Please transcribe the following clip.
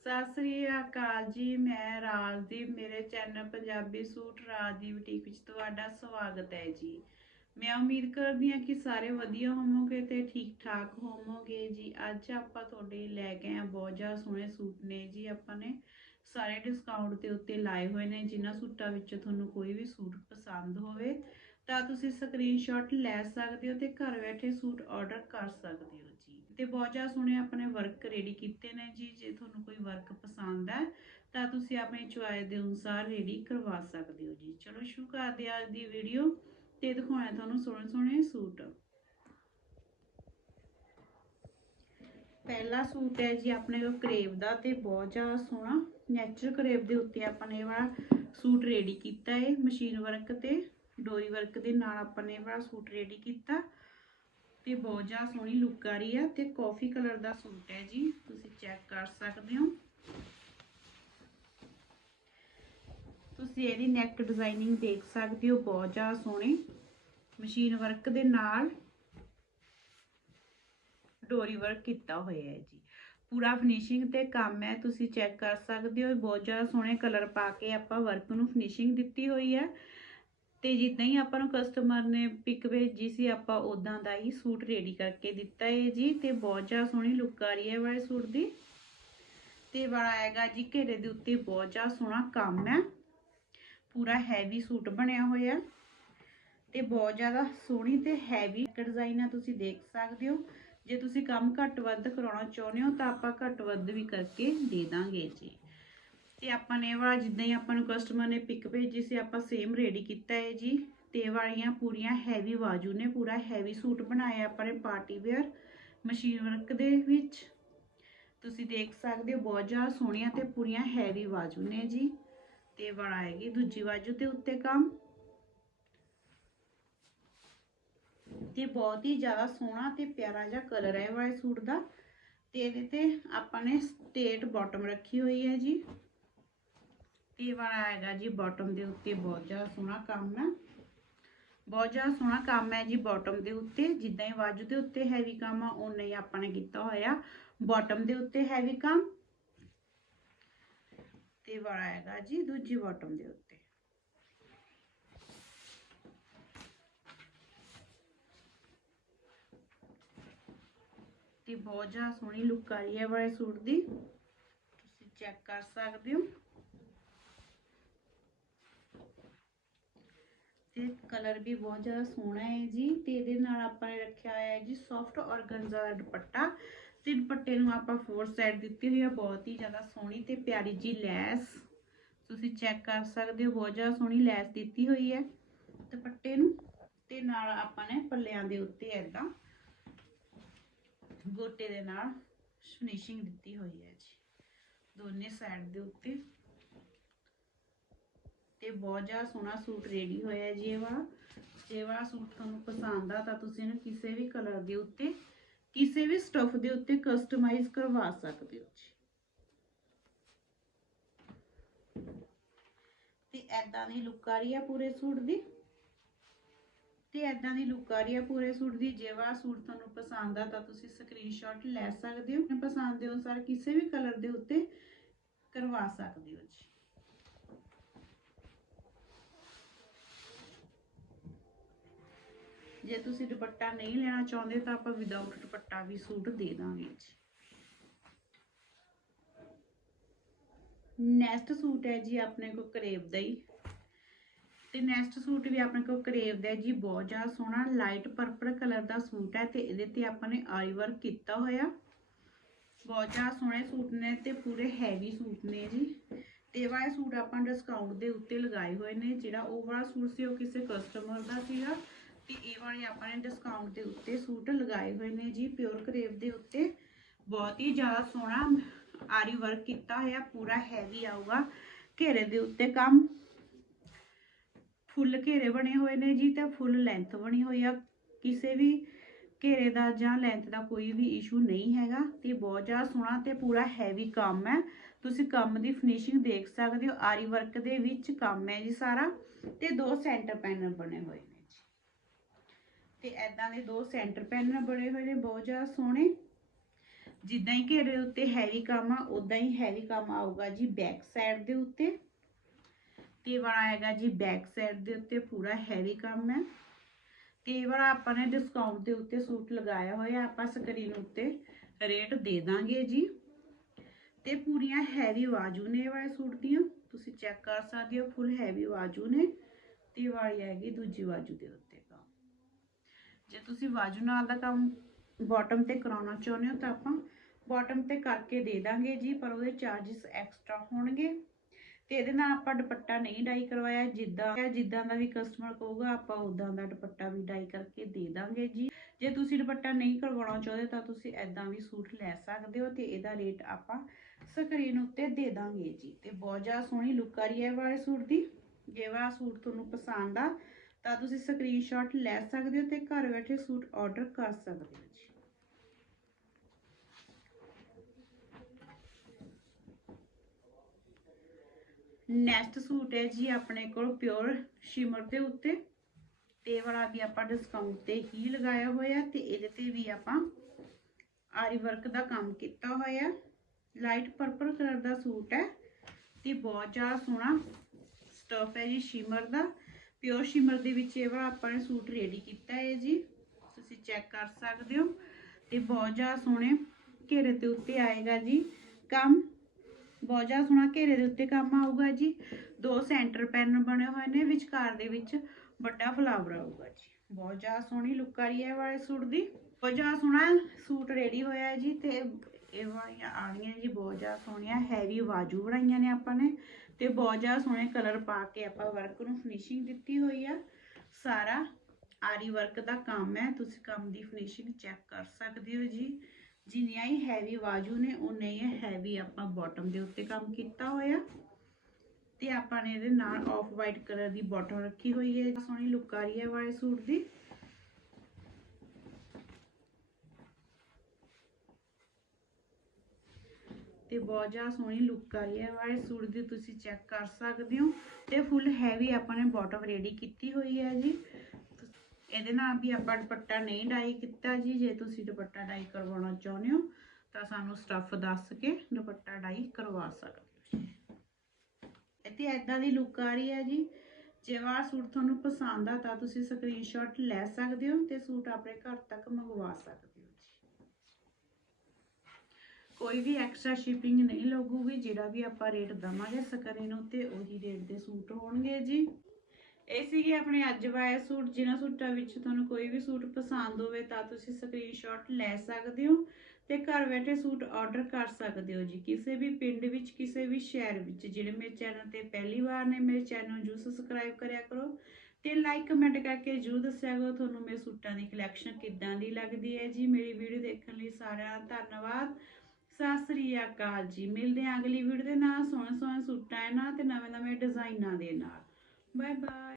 ਸਤਿ ਸ੍ਰੀ ਅਕਾਲ ਜੀ, ਮੈਂ ਰਾਜਦੀਪ, ਮੇਰੇ channel Punjabi suit Rajdeep boutique ਵਿੱਚ ਤੁਹਾਡਾ ਸਵਾਗਤ ਹੈ ਜੀ। ਮੈਂ ਉਮੀਦ ਕਰਦੀ ਹਾਂ ਕਿ ਸਾਰੇ ਵਧੀਆ ਹੋਵੋਗੇ ਤੇ ਠੀਕ ਠਾਕ ਹੋਵੋਗੇ ਜੀ। ਅੱਜ ਆਪਾਂ ਤੁਹਾਡੇ ਲੈ ਕੇ ਆਏ ਹਾਂ ਬਹੁਤ ਜ਼ਿਆਦਾ ਸੋਹਣੇ ਸੂਟ ਨੇ ਜੀ। ਆਪਾਂ ਨੇ ਸਾਰੇ ਡਿਸਕਾਊਂਟ ਦੇ ਉੱਤੇ ਲਾਏ ਹੋਏ ਨੇ, ਜਿਨ੍ਹਾਂ ਸੂਟਾਂ ਵਿੱਚ ਤੁਹਾਨੂੰ ਕੋਈ ਵੀ ਸੂਟ ਪਸੰਦ ਹੋਵੇ ਤਾਂ ਤੁਸੀਂ ਸਕਰੀਨਸ਼ਾਟ ਲੈ ਸਕਦੇ ਹੋ ਤੇ ਘਰ ਬੈਠੇ ਸੂਟ ਆਰਡਰ ਕਰ ਸਕਦੇ ਹੋ ਤੇ ਬਹੁਤ ਜ਼ਿਆਦਾ ਸੋਹਣੇ ਆਪਣੇ ਵਰਕ ਰੈਡੀ ਕੀਤੇ ਨੇ ਜੀ, ਜੇ ਤੁਹਾਨੂੰ ਕੋਈ ਵਰਕ ਪਸੰਦ ਹੈ, ਤਾਂ ਤੁਸੀਂ ਆਪਣੀ ਚੁਆਇਸ ਦੇ ਅਨੁਸਾਰ ਰੈਡੀ ਕਰਵਾ ਸਕਦੇ ਹੋ ਜੀ। ਚਲੋ, ਸ਼ੁਰੂ ਕਰਦੇ ਹਾਂ ਅੱਜ ਦੀ ਵੀਡੀਓ ਤੇ ਦਿਖਾਉਣਾ ਤੁਹਾਨੂੰ ਸੋਹਣੇ ਸੋਹਣੇ ਸੂਟ। ਪਹਿਲਾ ਸੂਟ ਹੈ ਜੀ ਆਪਣੇ ਕੋਲ ਕਰੇਵ ਦਾ ਤੇ ਬਹੁਤ ਜ਼ਿਆਦਾ ਸੋਹਣਾ ਨੈਚੁਰਲ ਕਰੇਵ ਦੇ ਉੱਤੇ ਆਪਾਂ ਨੇ ਵਾਲਾ ਸੂਟ ਰੈਡੀ ਕੀਤਾ ਹੈ ਮਸ਼ੀਨ ਵਰਕ ਤੇ, ਡੋਰੀ ਵਰਕ ਦੇ ਨਾਲ ਆਪਾਂ ਨੇ ਵਾਲਾ ਸੂਟ ਰੈਡੀ ਕੀਤਾ। ਤੇ ਬਹੁਤ ਜ਼ਿਆਦਾ ਸੋਹਣੀ ਲੁੱਕ ਆ ਰਹੀ ਆ ਤੇ ਕਾਫੀ ਕਲਰ ਦਾ ਸੂਟ ਹੈ ਜੀ, ਤੁਸੀਂ ਚੈੱਕ ਕਰ ਸਕਦੇ ਹੋ। ਤੁਸੀਂ ਇਹਦੀ ਨੈਕ ਡਿਜ਼ਾਈਨਿੰਗ ਦੇਖ ਸਕਦੇ ਹੋ, ਬਹੁਤ ਜ਼ਿਆਦਾ ਸੋਹਣੀ। ਮਸ਼ੀਨ ਵਰਕ ਦੇ ਨਾਲ ਡੋਰੀ ਵਰਕ ਕੀਤਾ ਹੋਇਆ ਹੈ ਜੀ। ਪੂਰਾ ਫਿਨਿਸ਼ਿੰਗ ਤੇ ਕੰਮ ਹੈ, ਤੁਸੀਂ ਚੈੱਕ ਕਰ ਸਕਦੇ ਹੋ ਬਹੁਤ ਜ਼ਿਆਦਾ ਸੋਹਣੇ ਕਲਰ ਪਾ ਕੇ ਆਪਾਂ ਵਰਕ ਨੂੰ ਫਿਨਿਸ਼ਿੰਗ ਦਿੱਤੀ ਹੋਈ ਹੈ। ਤੇ ਜਿੱਦਾਂ ਹੀ ਆਪਾਂ ਨੂੰ ਕਸਟਮਰ ਨੇ ਪਿਕ ਭੇਜੀ ਸੀ, ਆਪਾਂ ਉਦਾਂ ਦਾ ਹੀ ਸੂਟ ਰੈਡੀ ਕਰਕੇ ਦਿੱਤਾ ਹੈ ਜੀ ਤੇ ਬਹੁਤ ਜ਼ਿਆਦਾ ਸੋਹਣੀ ਲੁੱਕ ਆ ਰਹੀ ਹੈ ਵਾਲੇ ਸੂਟ ਦੀ। ਤੇ ਵਾਲਾ ਆਏਗਾ ਜੀ ਘੇਰੇ ਦੇ ਉੱਤੇ ਬਹੁਤ ਜ਼ਿਆਦਾ ਸੋਹਣਾ ਕੰਮ ਹੈ। ਪੂਰਾ ਹੈਵੀ ਸੂਟ ਬਣਿਆ ਹੋਇਆ। ਤੇ ਬਹੁਤ ਜ਼ਿਆਦਾ ਸੋਹਣੀ ਤੇ ਹੈਵੀ ਡਿਜ਼ਾਈਨ ਆ, ਤੁਸੀਂ ਦੇਖ ਸਕਦੇ ਹੋ। ਜੇ ਤੁਸੀਂ ਕੰਮ ਘੱਟ ਵੱਧ ਕਰਾਉਣਾ ਚਾਹੁੰਦੇ ਹੋ ਤਾਂ ਆਪਾਂ ਘੱਟ ਵੱਧ ਵੀ ਕਰਕੇ ਦੇ ਦਾਂਗੇ ਜੀ। ਤੇ ਆਪਾਂ ਨੇ ਵਾਲਾ ਜਿੱਦਾਂ ਹੀ ਆਪਾਂ ਨੂੰ ਕਸਟਮਰ ਨੇ ਪਿਕ ਭੇਜੀ ਸੀ, ਆਪਾਂ ਸੇਮ ਰੈਡੀ ਕੀਤਾ ਹੈ ਜੀ। ਤੇ ਵਾਲੀਆਂ ਪੂਰੀਆਂ ਹੈਵੀ ਬਾਜੂ ਨੇ, ਪੂਰਾ ਹੈਵੀ ਸੂਟ ਬਣਾਇਆ ਆਪਾਂ ਨੇ ਪਾਰਟੀ ਵੇਅਰ ਮਸ਼ੀਨ ਵਰਕ ਦੇ ਵਿੱਚ। ਤੁਸੀਂ ਦੇਖ ਸਕਦੇ ਹੋ, ਬਹੁਤ ਜ਼ਿਆਦਾ ਸੋਹਣੀਆਂ ਤੇ ਪੂਰੀਆਂ ਹੈਵੀ ਬਾਜੂ ਨੇ ਜੀ। ਤੇ ਵਾਲਾ ਆਏਗੀ ਦੂਜੀ ਬਾਜੂ ਤੇ ਉੱਤੇ ਕੰਮ। ਤੇ ਬਹੁਤ ਹੀ ਜ਼ਿਆਦਾ ਸੋਹਣਾ ਤੇ ਪਿਆਰਾ ਜਿਹਾ ਕਲਰ ਹੈ ਵਾਲੇ ਸੂਟ ਦਾ। ਤੇ ਇਹਦੇ ਤੇ ਆਪਾਂ ਨੇ ਸਟੇਟ ਬਾਟਮ ਰੱਖੀ ਹੋਈ ਹੈ ਜੀ। ਇਹ ਵਾਲਾ ਆਏਗਾ ਜੀ ਬਾਟਮ ਦੇ ਉੱਤੇ ਬਹੁਤ ਜ਼ਿਆਦਾ ਸੋਹਣਾ ਕੰਮ ਹੈ। ਬਹੁਤ ਜ਼ਿਆਦਾ ਸੋਹਣਾ ਕੰਮ ਹੈ ਜੀ ਬਾਟਮ ਦੇ ਉੱਤੇ। ਜਿੱਦਾਂ ਹੀ ਬਾਜੂ ਦੇ ਉੱਤੇ ਹੈਵੀ ਕੰਮ ਆ ਉਨਾ ਹੀ ਆਪਾਂ ਨੇ ਕੀਤਾ ਹੋਇਆ। ਬਾਟਮ ਦੇ ਉੱਤੇ ਹੈਵੀ ਕੰਮ। ਤੇ ਵਾਲਾ ਆਏਗਾ ਜੀ ਦੂਜੀ ਬਾਟਮ ਦੇ ਉੱਤੇ। ਤੇ ਬਹੁਤ ਜ਼ਿਆਦਾ ਸੋਹਣੀ ਲੁੱਕ ਆ ਰਹੀ ਹੈ ਵਾਲੇ ਸੂਟ ਦੀ। ਤੁਸੀਂ ਚੈੱਕ ਕਰ ਸਕਦੇ ਹੋ। ਤੇ ਕਲਰ ਵੀ ਬਹੁਤ ਜ਼ਿਆਦਾ ਸੋਹਣਾ ਹੈ ਜੀ ਤੇ ਇਹਦੇ ਨਾਲ ਆਪਾਂ ਨੇ ਰੱਖਿਆ ਹੋਇਆ ਹੈ ਜੀ ਸੌਫਟ ਔਰਗੰਜ਼ਾ ਦਾ ਦੁਪੱਟਾ ਤੇ ਦੁਪੱਟੇ ਨੂੰ ਆਪਾਂ ਫੋਰ ਸਾਈਡ ਦਿੱਤੀ ਹੋਈ ਹੈ ਬਹੁਤ ਹੀ ਜ਼ਿਆਦਾ ਸੋਹਣੀ ਤੇ ਪਿਆਰੀ ਜੀ ਲੈਸ। ਤੁਸੀਂ ਚੈੱਕ ਕਰ ਸਕਦੇ ਹੋ, ਬਹੁਤ ਜ਼ਿਆਦਾ ਸੋਹਣੀ ਲੈਸ ਦਿੱਤੀ ਹੋਈ ਹੈ ਦੁਪੱਟੇ ਨੂੰ ਤੇ ਨਾਲ ਆਪਾਂ ਨੇ ਪੱਲਿਆਂ ਦੇ ਉੱਤੇ ਐਦਾਂ ਗੋਟੇ ਦੇ ਨਾਲ ਫਿਨਿਸ਼ਿੰਗ ਦਿੱਤੀ ਹੋਈ ਹੈ ਜੀ, ਦੋਨੇ ਸਾਈਡ ਦੇ ਉੱਤੇ। ਤੇ ਬਹੁਤ ਜ਼ਿਆਦਾ ਸੋਹਣਾ ਸੂਟ ਰੈਡੀ ਹੋਇਆ ਹੈ ਜੀ ਇਹ ਵਾਲਾ ਜੇ ਵਾਲਾ ਸੂਟ ਤੁਹਾਨੂੰ ਪਸੰਦ ਆ ਤਾਂ ਤੁਸੀਂ ਇਹਨੂੰ ਕਿਸੇ ਵੀ ਕਲਰ ਦੇ ਉੱਤੇ, ਕਿਸੇ ਵੀ ਸਟਫ ਦੇ ਉੱਤੇ ਕਸਟਮਾਈਜ਼ ਕਰਵਾ ਸਕਦੇ ਹੋ ਜੀ। ਤੇ ਐਦਾਂ ਦੀ ਲੁੱਕ ਆ ਰਹੀ ਆ ਪੂਰੇ ਸੂਟ ਦੀ। ਤੇ ਐਦਾਂ ਦੀ ਲੁੱਕ ਆ ਰਹੀ ਆ ਪੂਰੇ ਸੂਟ ਦੀ। ਜੇ ਵਾਲਾ ਸੂਟ ਤੁਹਾਨੂੰ ਪਸੰਦ ਆ ਤਾਂ ਤੁਸੀਂ ਸਕਰੀਨਸ਼ਾਟ ਲੈ ਸਕਦੇ ਹੋ। ਪਸੰਦ ਦੇ ਅਨੁਸਾਰ ਕਿਸੇ ਵੀ ਕਲਰ ਦੇ ਉੱਤੇ ਕਰਵਾ ਸਕਦੇ ਹੋ ਜੀ। ਜੇ ਤੁਸੀਂ ਦੁਪੱਟਾ ਨਹੀਂ ਲੈਣਾ ਚਾਹੁੰਦੇ ਤਾਂ ਆਪਾਂ ਵਿਦਆਊਟ ਦੁਪੱਟਾ ਵੀ ਸੂਟ ਦੇ ਦਾਂਗੇ ਜੀ। ਨੈਕਸਟ ਸੂਟ ਹੈ ਜੀ ਆਪਣੇ ਕੋਲ ਕਰੇਵ ਦਾ ਹੀ। ਤੇ ਨੈਕਸਟ ਸੂਟ ਵੀ ਆਪਣੇ ਕੋਲ ਕਰੇਵ ਦਾ ਜੀ, ਬਹੁਤ ਜ਼ਿਆਦਾ ਸੋਹਣਾ ਲਾਈਟ ਪਰਪਲ ਕਲਰ ਦਾ ਸੂਟ ਹੈ ਤੇ ਇਹਦੇ ਤੇ ਆਪਾਂ ਨੇ ਆਰੀ ਵਰਕ ਕੀਤਾ ਹੋਇਆ। ਬਹੁਤ ਜ਼ਿਆਦਾ ਸੋਹਣੇ ਸੂਟ ਨੇ ਤੇ ਪੂਰੇ ਹੈਵੀ ਸੂਟ ਨੇ ਜੀ। ਤੇ ਵਾਲੇ ਸੂਟ ਆਪਾਂ ਡਿਸਕਾਊਂਟ ਦੇ ਉੱਤੇ ਲਗਾਏ ਹੋਏ ਨੇ, ਜਿਹੜਾ ਉਹ ਵਾਲਾ ਸੂਟ ਸੀ ਉਹ ਕਿਸੇ ਕਸਟਮਰ ਦਾ ਸੀਗਾ। ਤੇ ਇਹ ਵਾਲੇ ਆਪਾਂ ਨੇ ਡਿਸਕਾਊਂਟ ਦੇ ਉੱਤੇ ਸੂਟ ਲਗਾਏ ਹੋਏ ਨੇ ਜੀ ਪਿਓਰ ਕਰੇਵ ਦੇ ਉੱਤੇ। ਬਹੁਤ ਹੀ ਜ਼ਿਆਦਾ ਸੋਹਣਾ ਆਰੀ ਵਰਕ ਕੀਤਾ ਹੋਇਆ, ਪੂਰਾ ਹੈਵੀ ਆਊਗਾ। ਘੇਰੇ ਦੇ ਉੱਤੇ ਕੰਮ। ਫੁੱਲ ਘੇਰੇ ਬਣੇ ਹੋਏ ਨੇ ਜੀ ਤੇ ਫੁੱਲ ਲੈਂਥ ਬਣੀ ਹੋਈ ਆ। ਕਿਸੇ ਵੀ ਘੇਰੇ ਦਾ ਜਾਂ ਲੈਂਥ ਦਾ ਕੋਈ ਵੀ ਇਸ਼ੂ ਨਹੀਂ ਹੈਗਾ ਤੇ ਬਹੁਤ ਜ਼ਿਆਦਾ ਸੋਹਣਾ ਤੇ ਪੂਰਾ ਹੈਵੀ ਕੰਮ ਹੈ। ਤੁਸੀਂ ਕੰਮ ਦੀ ਫਿਨਿਸ਼ਿੰਗ ਦੇਖ ਸਕਦੇ ਹੋ, ਆਰੀ ਵਰਕ ਦੇ ਵਿੱਚ ਕੰਮ ਹੈ ਜੀ ਸਾਰਾ ਤੇ ਦੋ ਸੈਂਟਰ ਪੈਨਲ ਬਣੇ ਹੋਏ। ਤੇ ਐਦਾਂ ਦੇ ਦੋ ਸੈਂਟਰ ਪੈਨਲ ਬਣੇ ਹੋਏ ਨੇ, ਬਹੁਤ ਜ਼ਿਆਦਾ ਸੋਹਣੇ। ਜਿੱਦਾਂ ਹੀ ਘੇਰੇ ਉੱਤੇ ਹੈਵੀ ਕੰਮ ਆ ਉਦਾਂ ਹੀ ਹੈਵੀ ਕੰਮ ਆਊਗਾ ਜੀ ਬੈਕ ਸਾਈਡ ਦੇ ਉੱਤੇ। ਤੇ ਇਹ ਵਾਲਾ ਆਏਗਾ ਜੀ ਬੈਕ ਸਾਈਡ ਦੇ ਉੱਤੇ, ਪੂਰਾ ਹੈਵੀ ਕੰਮ ਹੈ ਤੇ ਵਾਲਾ ਆਪਾਂ ਨੇ ਡਿਸਕਾਊਂਟ ਦੇ ਉੱਤੇ ਸੂਟ ਲਗਾਇਆ ਹੋਇਆ, ਆਪਾਂ ਸਕਰੀਨ ਉੱਤੇ ਰੇਟ ਦੇ ਦਾਂਗੇ ਜੀ। ਤੇ ਪੂਰੀਆਂ ਹੈਵੀ ਬਾਜੂ ਨੇ ਇਹ ਵਾਲੇ ਸੂਟ ਦੀਆਂ। ਤੁਸੀਂ ਚੈੱਕ ਕਰ ਸਕਦੇ ਹੋ, ਫੁੱਲ ਹੈਵੀ ਬਾਜੂ ਨੇ। ਤੇ ਵਾਲੀ ਹੈਗੀ ਦੂਜੀ ਬਾਜੂ ਦੇ ਉੱਤੇ। ਜੇ ਤੁਸੀਂ ਬਾਜੂ ਨਾਲ ਦਾ ਕੰਮ ਬਾਟਮ ਤੇ ਕਰਾਉਣਾ ਚਾਹੁੰਦੇ ਹੋ ਤਾਂ ਆਪਾਂ ਬਾਟਮ ਤੇ ਕਰਕੇ ਦੇ ਦਾਂਗੇ ਜੀ, ਪਰ ਉਹਦੇ ਚਾਰजेस ਐਕਸਟਰਾ ਹੋਣਗੇ। ਤੇ ਇਹਦੇ ਨਾਲ ਆਪਾਂ ਦੁਪੱਟਾ ਨਹੀਂ ਡਾਈ ਕਰਵਾਇਆ, ਜਿੱਦਾਂ ਜਿੱਦਾਂ ਦਾ ਵੀ ਕਸਟਮਰ ਕਹੂਗਾ, ਆਪਾਂ ਉਦਾਂ ਦਾ ਦੁਪੱਟਾ ਵੀ ਡਾਈ ਕਰਕੇ ਦੇ ਦਾਂਗੇ ਜੀ। ਜੇ ਤੁਸੀਂ ਦੁਪੱਟਾ ਨਹੀਂ ਕਰਵਾਉਣਾ ਚਾਹੁੰਦੇ ਤਾਂ ਤੁਸੀਂ ਐਦਾਂ ਵੀ ਸੂਟ ਲੈ ਸਕਦੇ ਹੋ ਤੇ ਇਹਦਾ ਰੇਟ ਆਪਾਂ ਸਕਰੀਨ ਉੱਤੇ ਦੇ ਦਾਂਗੇ ਜੀ। ਤੇ ਬਹੁਤ ਜ਼ਿਆਦਾ ਸੋਹਣੀ ਲੁੱਕ ਆ ਰਹੀ ਹੈ ਵਾਲੇ ਸੂਟ ਦੀ। ਜੇ ਵਾਲਾ ਸੂਟ ਤੁਹਾਨੂੰ ਪਸੰਦ ਆ ਤਾਂ ਤੁਸੀਂ ਸਕਰੀਨਸ਼ਾਟ ਲੈ ਸਕਦੇ ਹੋ ਤੇ ਘਰ ਬੈਠੇ ਸੂਟ ਆਰਡਰ ਕਰ ਸਕਦੇ ਹੋ ਜੀ। ਨੈਕਸਟ ਸੂਟ ਹੈ ਜੀ ਆਪਣੇ ਕੋਲ ਪਿਓਰ ਸ਼ਿਮਰ ਦੇ ਉੱਤੇ। ਤੇ ਵਾਲਾ ਵੀ ਆਪਾਂ ਡਿਸਕਾਊਂਟ ਤੇ ਹੀ ਲਗਾਇਆ ਹੋਇਆ ਤੇ ਇਹਦੇ ਤੇ ਵੀ ਆਪਾਂ ਆਰੀ ਵਰਕ ਦਾ ਕੰਮ ਕੀਤਾ ਹੋਇਆ। ਲਾਈਟ ਪਰਪਲ ਕਲਰ ਦਾ ਸੂਟ ਹੈ ਤੇ ਬਹੁਤ ਜ਼ਿਆਦਾ ਸੋਹਣਾ ਸਟਫ ਹੈ ਜੀ ਸ਼ਿਮਰ ਦਾ। ਪਿਓਰ ਸ਼ਿਮਰ ਦੇ ਵਿੱਚ ਇਹ ਵਾਲਾ ਆਪਾਂ ਨੇ ਸੂਟ ਰੈਡੀ ਕੀਤਾ ਹੈ ਜੀ। ਤੁਸੀਂ ਚੈੱਕ ਕਰ ਸਕਦੇ ਹੋ। ਤੇ ਬਹੁਤ ਜ਼ਿਆਦਾ ਸੋਹਣੇ ਘੇਰੇ ਦੇ ਉੱਤੇ ਆਏਗਾ ਜੀ ਕੰਮ। ਬਹੁਤ ਜ਼ਿਆਦਾ ਸੋਹਣਾ ਘੇਰੇ ਦੇ ਉੱਤੇ ਕੰਮ ਆਊਗਾ ਜੀ। ਦੋ ਸੈਂਟਰ ਪੈਨ ਬਣੇ ਹੋਏ ਨੇ ਵਿਚਕਾਰ ਦੇ ਵਿੱਚ, ਵੱਡਾ ਫਲਾਵਰ ਆਊਗਾ ਜੀ। ਬਹੁਤ ਜ਼ਿਆਦਾ ਸੋਹਣੀ ਲੁੱਕ ਆ ਰਹੀ ਹੈ ਵਾਲੇ ਸੂਟ ਦੀ। ਬਹੁਤ ਜ਼ਿਆਦਾ ਸੋਹਣਾ ਸੂਟ ਰੈਡੀ ਹੋਇਆ ਹੈ ਜੀ ਤੇ ਇਹ ਵਾਲੀਆਂ ਆਣੀਆਂ ਜੀ, ਬਹੁਤ ਜ਼ਿਆਦਾ ਸੋਹਣੀਆਂ ਹੈਵੀ ਬਾਜੂ ਬਣਾਈਆਂ ਨੇ ਆਪਾਂ ਨੇ। ਤੇ ਬਹੁਤ ਜ਼ਿਆਦਾ ਸੋਹਣੇ ਕਲਰ ਪਾ ਕੇ ਆਪਾਂ ਵਰਕ ਨੂੰ ਫਿਨਿਸ਼ਿੰਗ ਦਿੱਤੀ ਹੋਈ ਆ। ਸਾਰਾ ਆਰੀ ਵਰਕ ਦਾ ਕੰਮ ਹੈ, ਤੁਸੀਂ ਕੰਮ ਦੀ ਫਿਨਿਸ਼ਿੰਗ ਚੈੱਕ ਕਰ ਸਕਦੇ ਹੋ ਜੀ। ਜਿੰਨੀਆਂ ਹੀ ਹੈਵੀ ਬਾਜੂ ਨੇ ਉਨੇ ਹੀ ਹੈਵੀ ਆਪਾਂ ਬਾਟਮ ਦੇ ਉੱਤੇ ਕੰਮ ਕੀਤਾ ਹੋਇਆ। ਤੇ ਆਪਾਂ ਨੇ ਇਹਦੇ ਨਾਲ ਆਫ ਵਾਈਟ ਕਲਰ ਦੀ ਬਾਟਮ ਰੱਖੀ ਹੋਈ ਹੈ। ਸੋਹਣੀ ਲੁੱਕ ਆ ਰਹੀ ਹੈ ਵਾਲੇ ਸੂਟ ਦੀ। ਤੇ ਬਹੁਤ ਜ਼ਿਆਦਾ ਸੋਹਣੀ ਲੁੱਕ ਆ ਰਹੀ ਹੈ। ਵਾਲੇ ਸੂਟ ਦੀ ਤੁਸੀਂ ਚੈੱਕ ਕਰ ਸਕਦੇ ਹੋ ਤੇ ਫੁੱਲ ਹੈਵੀ ਆਪਾਂ ਨੇ ਬਾਟਮ ਰੈਡੀ ਕੀਤੀ ਹੋਈ ਹੈ ਜੀ। ਇਹਦੇ ਨਾਲ ਵੀ ਆਪਾਂ ਦੁਪੱਟਾ ਨਹੀਂ ਡਾਈ ਕੀਤਾ ਜੀ। ਜੇ ਤੁਸੀਂ ਦੁਪੱਟਾ ਡਾਈ ਕਰਵਾਉਣਾ ਚਾਹੁੰਦੇ ਹੋ, ਤਾਂ ਸਾਨੂੰ ਸਟੱਫ ਦੱਸ ਕੇ ਦੁਪੱਟਾ ਡਾਈ ਕਰਵਾ ਸਕਦੇ ਹੋ ਇੱਥੇ ਐਦਾਂ ਦੀ ਲੁੱਕ ਆ ਰਹੀ ਹੈ ਜੀ। ਜੇ ਵਾਲਾ ਸੂਟ ਤੁਹਾਨੂੰ ਪਸੰਦ ਆ, ਤਾਂ ਤੁਸੀਂ ਸਕਰੀਨਸ਼ਾਟ ਲੈ ਸਕਦੇ ਹੋ ਤੇ ਸੂਟ ਆਪਣੇ ਘਰ ਤੱਕ ਮੰਗਵਾ ਸਕਦੇ ਹੋ। ਕੋਈ ਵੀ ਐਕਸਟਰਾ ਸ਼ਿਪਿੰਗ ਨਹੀਂ ਲੱਗੂਗੀ, ਜਿਹੜਾ ਵੀ ਆਪਾਂ ਰੇਟ ਦਵਾਂਗੇ ਸਕਰੀਨ ਉੱਤੇ, ਉਹੀ ਰੇਟ ਦੇ ਸੂਟ ਹੋਣਗੇ ਜੀ। ਇਹ ਸੀਗੇ ਆਪਣੇ ਅੱਜ ਵਾਏ ਸੂਟ, ਜਿਨ੍ਹਾਂ ਸੂਟਾਂ ਵਿੱਚ ਤੁਹਾਨੂੰ ਕੋਈ ਵੀ ਸੂਟ ਪਸੰਦ ਹੋਵੇ ਤਾਂ ਤੁਸੀਂ ਸਕਰੀਨਸ਼ਾਟ ਲੈ ਸਕਦੇ ਹੋ ਤੇ ਘਰ ਬੈਠੇ ਸੂਟ ਆਰਡਰ ਕਰ ਸਕਦੇ ਹੋ ਜੀ, ਕਿਸੇ ਵੀ ਪਿੰਡ ਵਿੱਚ, ਕਿਸੇ ਵੀ ਸ਼ਹਿਰ ਵਿੱਚ। ਜਿਹੜੇ ਮੇਰੇ ਚੈਨਲ ਤੇ ਪਹਿਲੀ ਵਾਰ ਨੇ, ਮੇਰੇ ਚੈਨਲ ਨੂੰ ਜਰੂਰ ਸਬਸਕ੍ਰਾਈਬ ਕਰਿਆ ਕਰੋ ਤੇ ਲਾਈਕ ਕਮੈਂਟ ਕਰਕੇ ਜਰੂਰ ਦੱਸਿਆ ਕਰੋ ਤੁਹਾਨੂੰ ਮੇਰੇ ਸੂਟਾਂ ਦੀ ਕਲੈਕਸ਼ਨ ਕਿੱਦਾਂ ਦੀ ਲੱਗਦੀ ਹੈ ਜੀ। ਮੇਰੀ ਵੀਡੀਓ ਦੇਖਣ ਲਈ ਸਾਰਿਆਂ ਦਾ ਧੰਨਵਾਦ। ਸਤਿ ਸ੍ਰੀ ਅਕਾਲ ਜੀ। ਮਿਲਦੇ ਹਾਂ ਅਗਲੀ ਵੀਡੀਓ ਦੇ ਨਾਲ। ਸੋਹਣੇ ਸੋਹਣੇ ਸੂਟਾਂ ਨਾਲ ਤੇ ਨਵੇਂ ਨਵੇਂ ਡਿਜ਼ਾਈਨਾਂ ਦੇ ਨਾਲ। Bye bye